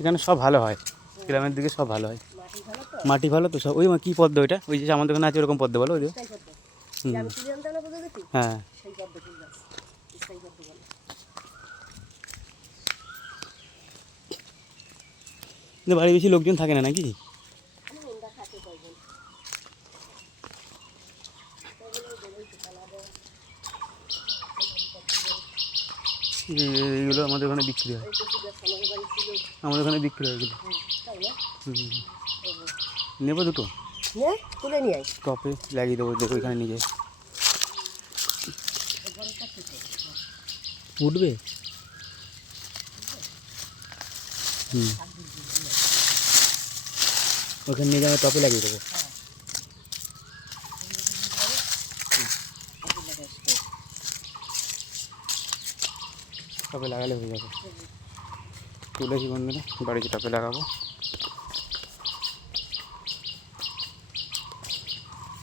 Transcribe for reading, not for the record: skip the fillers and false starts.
এখানে সব ভালো হয়, গ্রামের দিকে সব ভালো হয়। মাটি ভালো তো সব। ওই কী পদ্ম ওইটা, ওই যে আমাদের ওখানে আছে ওরকম পদ্ম বলো, ওই হ্যাঁ। বাড়ি বেশি লোকজন থাকে না নাকি? এইগুলো আমাদের ওখানে বিক্রি হয়, আমাদের ওখানে বিক্রি হয় এগুলো। নেবো দুটো, তুলে নিয়ে টপে লাগিয়ে দেবো, দেখো এখানে নিয়ে যাই। উঠবে। ওখানে নিয়ে যাবো, টপে লাগিয়ে দেবো। টপে লাগালে হয়ে যাবে। তুলেছি বন্ধুরা, বাড়িতে টপে লাগাবো।